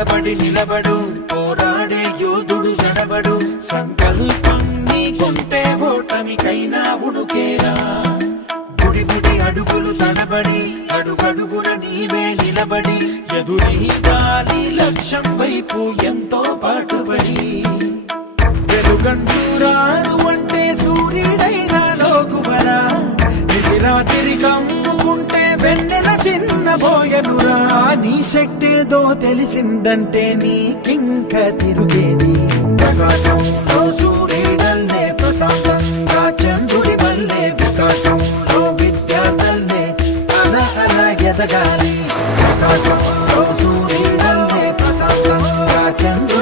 కలబడి నిలబడు పోరాడే యోధుడు జడబడు సంకల్పం నీకుంటే ఓటమికైనా ఉడుకేరా బుడి బుడి అడుగులు తడబడి అడుగడుగున నీవే నిలబడి ఎదురీగాలి లక్ష్యం వైపు ఎంతో పాటుపడి వెలుగంటూ రాను అంటే సూర్యుడైనా లోకువరా నిశిరాతిరి కమ్ముకుంటే వెన్నెల చిన్నబోయనురా నీ శక్తిదో తెలిసిందంటే నీకింక తిరుగేది ప్రకాశంలో సూర్యుడల్లే ప్రశాంతంగా చంద్రుడి వల్లే వికాసంలో విద్యార్థులే అలా అలా ఎదగాలి ప్రకాశంలో సూర్యుడల్లే ప్రశాంతంగా చంద్రుడి